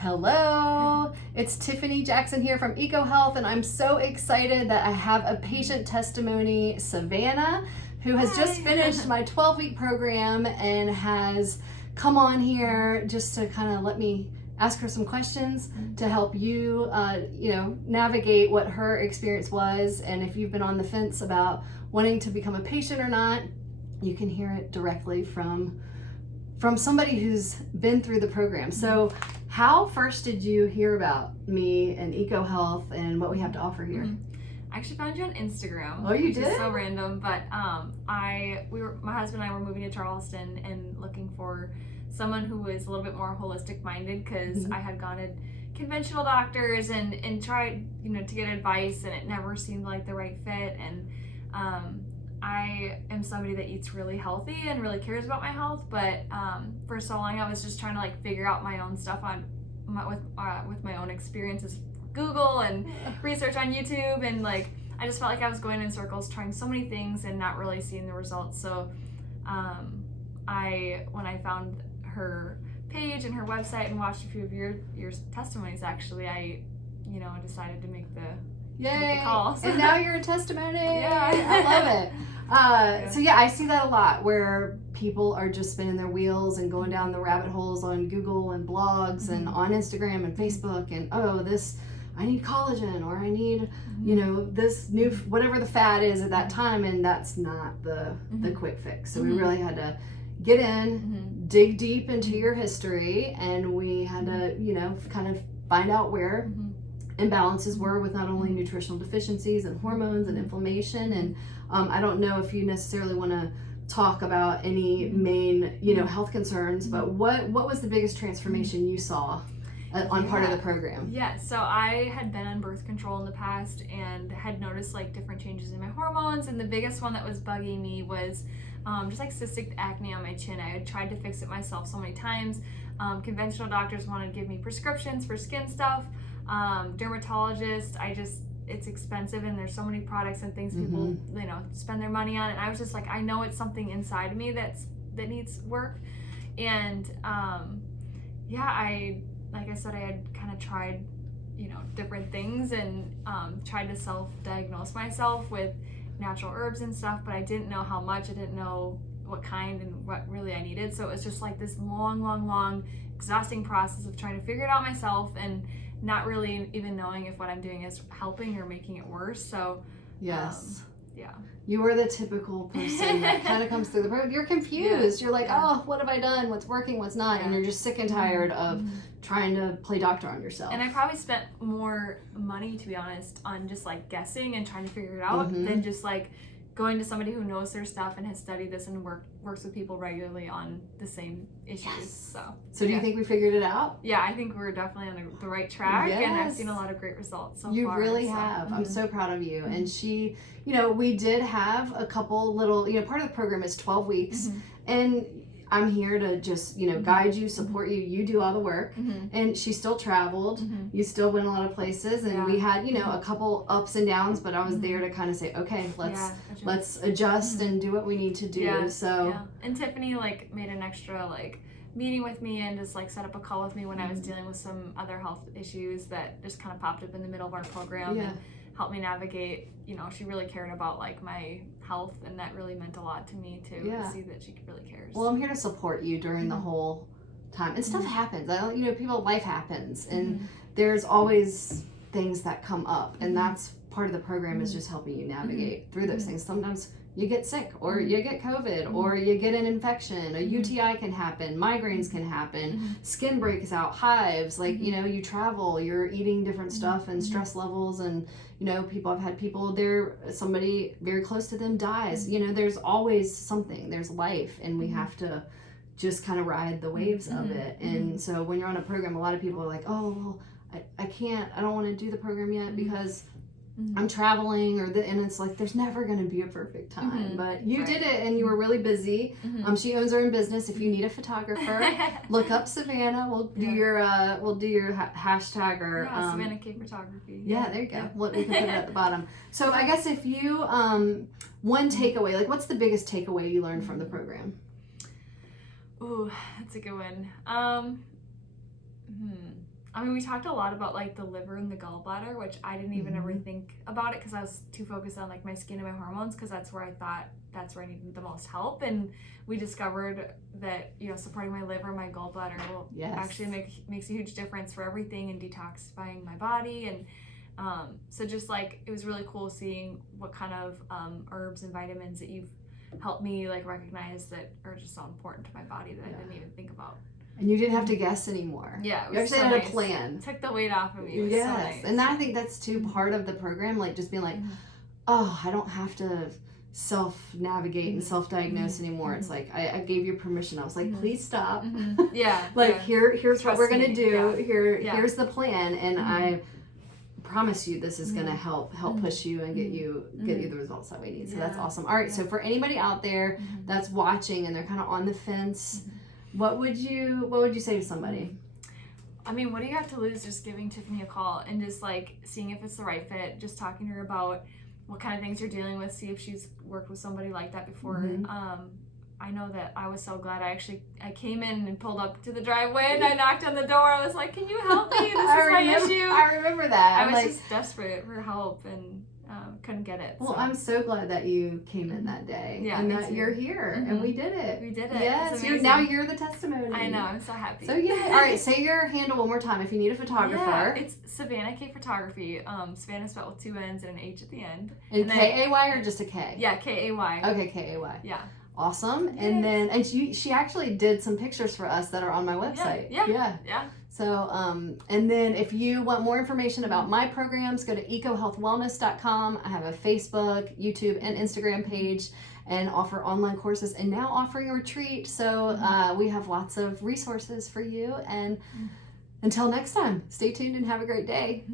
Hello, it's Tiffany Jackson here from EcoHealth, and I'm so excited that I have a patient testimony, Savannah, who has just finished my 12-week program and has come on here just to kind of let me ask her some questions to help you, navigate what her experience was. And if you've been on the fence about wanting to become a patient or not, you can hear it directly from somebody who's been through the program. So how first did you hear about me and EcoHealth and what we have to offer here? I actually found you on Instagram. Oh, you did? Which is so random, but my husband and I were moving to Charleston and looking for someone who was a little bit more holistic minded, because I had gone to conventional doctors and tried, to get advice, and it never seemed like the right fit. And I am somebody that eats really healthy and really cares about my health, but for so long I was just trying to figure out my own stuff with my own experiences, Google and research on YouTube, and I just felt like I was going in circles trying so many things and not really seeing the results. So when I found her page and her website and watched a few of your testimonies, actually, I decided to make the calls. And now you're a testimony. Yeah. I love it. So yeah, I see that a lot where people are just spinning their wheels and going down the rabbit holes on Google and blogs and on Instagram and Facebook, and I need collagen, or I need this new whatever the fad is at that time, and that's not the quick fix. So we really had to get in, dig deep into your history, and we had to kind of find out where imbalances were with not only nutritional deficiencies and hormones and inflammation. And I don't know if you necessarily want to talk about any main health concerns, but what was the biggest transformation you saw on part of the program? Yeah, so I had been on birth control in the past and had noticed different changes in my hormones, and the biggest one that was bugging me was just cystic acne on my chin. I had tried to fix it myself so many times. Conventional doctors wanted to give me prescriptions for skin stuff. Dermatologist, it's expensive, and there's so many products and things people spend their money on, and I was just I know it's something inside of me that needs work. And I like I said, I had kind of tried different things and tried to self-diagnose myself with natural herbs and stuff, but I didn't know how much. I didn't know what kind and what really I needed. So it was just this long exhausting process of trying to figure it out myself and not really even knowing if what I'm doing is helping or making it worse. So yes, yeah, you were the typical person that kind of comes through the program. You're confused. You're oh, what have I done? What's working? What's not? And you're just sick and tired of trying to play doctor on yourself. And I probably spent more money, to be honest, on just guessing and trying to figure it out than just going to somebody who knows their stuff and has studied this and works with people regularly on the same issues. Yes. So do you think we figured it out? Yeah, I think we're definitely on the right track, and I've seen a lot of great results so far. You really have. I'm so proud of you. And she, we did have a couple little, part of the program is 12 weeks, and I'm here to just, guide you, support you. You do all the work. And she still traveled. You still went a lot of places. And we had, a couple ups and downs, but I was there to kind of say, okay, let's adjust and do what we need to do. Yeah. And Tiffany made an extra meeting with me and just set up a call with me when I was dealing with some other health issues that just kind of popped up in the middle of our program and helped me navigate. She really cared about my health, and that really meant a lot to me too, to see that she really cares. Well, I'm here to support you during the whole time. And stuff happens. Life happens, and there's always things that come up, and that's part of the program is just helping you navigate through those things. Sometimes you get sick, or you get COVID, or you get an infection, a UTI can happen, migraines can happen, skin breaks out, hives, you travel, you're eating different stuff, and stress levels, and I've had people there, somebody very close to them dies. There's always something, there's life, and we have to just kind of ride the waves of it. And so when you're on a program, a lot of people are oh, well, I don't want to do the program yet because I'm traveling, and it's there's never going to be a perfect time, but you did it, and you were really busy. She owns her own business. If you need a photographer, look up Savannah. We'll do your hashtag or Savannah K Photography. Yeah, there you go. We can put it at the bottom. So I guess if you one takeaway, what's the biggest takeaway you learned from the program? Ooh, that's a good one. I mean, we talked a lot about like the liver and the gallbladder, which I didn't even ever think about it because I was too focused on like my skin and my hormones, because that's where I thought that's where I needed the most help. And we discovered that, you know, supporting my liver, my gallbladder will actually makes a huge difference for everything and detoxifying my body. And so just like, it was really cool seeing what kind of herbs and vitamins that you've helped me like recognize that are just so important to my body that I didn't even think about. And you didn't have to guess anymore. Yeah, it you was actually so had nice. a plan. Took the weight off of me. It was yes, so nice. And I think that's too part of the program, like just being like, oh, I don't have to self-navigate and selove-diagnose anymore. It's like I gave you permission. I was like, please stop. Yeah. like here's Trust what we're gonna me. do. Yeah. Here's the plan, and I promise you this is gonna help push you and get you the results that we need. So that's awesome. All right, so for anybody out there that's watching and they're kind of on the fence, what would you say to somebody? I mean, what do you have to lose just giving Tiffany a call and just like seeing if it's the right fit, just talking to her about what kind of things you're dealing with, see if she's worked with somebody like that before. I know that I was so glad I came in and pulled up to the driveway and I knocked on the door. I was like, can you help me? This is my issue. I remember that. I was just desperate for help and couldn't get it. Well, I'm so glad that you came in that day. Yeah, and that you're here and we did it. We did it. Yes, you're the testimony. I know, I'm so happy. So yeah. All right, say your handle one more time if you need a photographer. Yeah, it's Savannah K Photography. Savannah spelled with 2 N's and an H at the end. And K-A-Y or just a K? Yeah, K-A-Y. Okay, K-A-Y. Yeah. Awesome. Yes. And she actually did some pictures for us that are on my website. Yeah. So, and then if you want more information about my programs, go to ecohealthwellness.com. I have a Facebook, YouTube, and Instagram page and offer online courses and now offering a retreat. So we have lots of resources for you. And until next time, stay tuned and have a great day.